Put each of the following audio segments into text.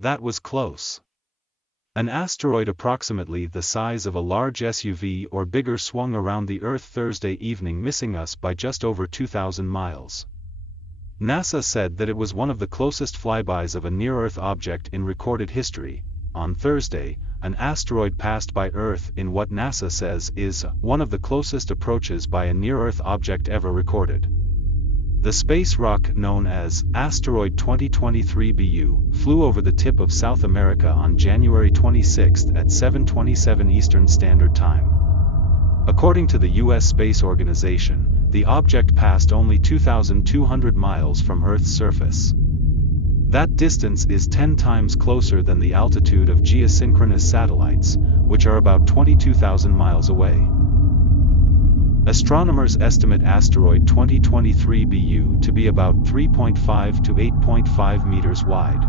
That was close. An asteroid approximately the size of a large SUV or bigger swung around the Earth Thursday evening, missing us by just over 2,000 miles. NASA said that it was one of the closest flybys of a near-Earth object in recorded history. On Thursday, an asteroid passed by Earth in what NASA says is one of the closest approaches by a near-Earth object ever recorded. The space rock known as asteroid 2023 BU flew over the tip of South America on January 26 at 7:27 Eastern Standard Time. According to the U.S. Space Organization, the object passed only 2,200 miles from Earth's surface. That distance is 10 times closer than the altitude of geosynchronous satellites, which are about 22,000 miles away. Astronomers estimate asteroid 2023 BU to be about 3.5 to 8.5 meters wide.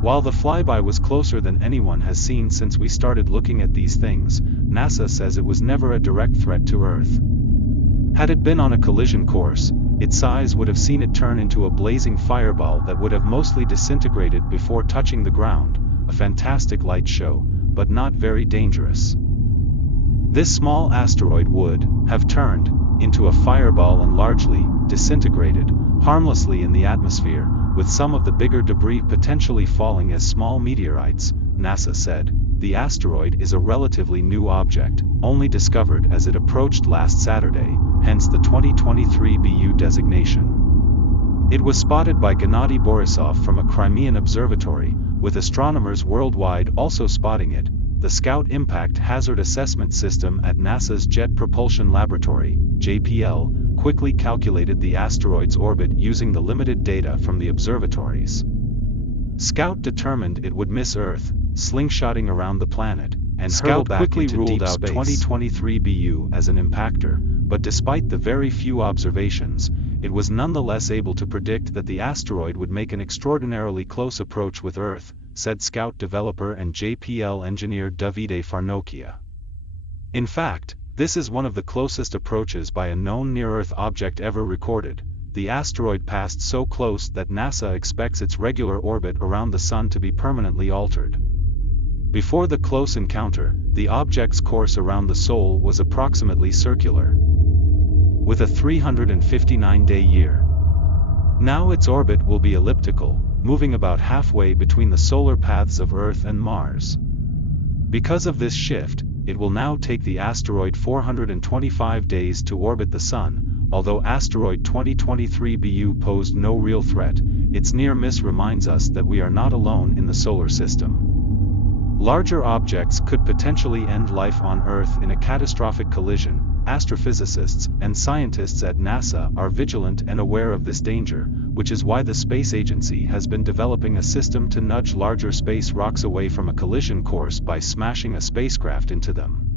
While the flyby was closer than anyone has seen since we started looking at these things, NASA says it was never a direct threat to Earth. Had it been on a collision course, its size would have seen it turn into a blazing fireball that would have mostly disintegrated before touching the ground, a fantastic light show, but not very dangerous. This small asteroid would have turned into a fireball and largely disintegrated harmlessly in the atmosphere, with some of the bigger debris potentially falling as small meteorites, NASA said. The asteroid is a relatively new object, only discovered as it approached last Saturday, hence the 2023 BU designation. It was spotted by Gennady Borisov from a Crimean observatory, with astronomers worldwide also spotting it. The Scout Impact Hazard Assessment System at NASA's Jet Propulsion Laboratory, JPL, quickly calculated the asteroid's orbit using the limited data from the observatories. Scout determined it would miss Earth, slingshotting around the planet, and Scout quickly ruled out 2023 BU as an impactor, but despite the very few observations, it was nonetheless able to predict that the asteroid would make an extraordinarily close approach with Earth, said Scout developer and JPL engineer Davide Farnokia. In fact, this is one of the closest approaches by a known near-Earth object ever recorded. The asteroid passed so close that NASA expects its regular orbit around the Sun to be permanently altered. Before the close encounter, the object's course around the Sol was approximately circular, with a 359-day year. Now its orbit will be elliptical, moving about halfway between the solar paths of Earth and Mars. Because of this shift, it will now take the asteroid 425 days to orbit the Sun. Although asteroid 2023 BU posed no real threat, its near miss reminds us that we are not alone in the solar system. Larger objects could potentially end life on Earth in a catastrophic collision. Astrophysicists and scientists at NASA are vigilant and aware of this danger, which is why the space agency has been developing a system to nudge larger space rocks away from a collision course by smashing a spacecraft into them.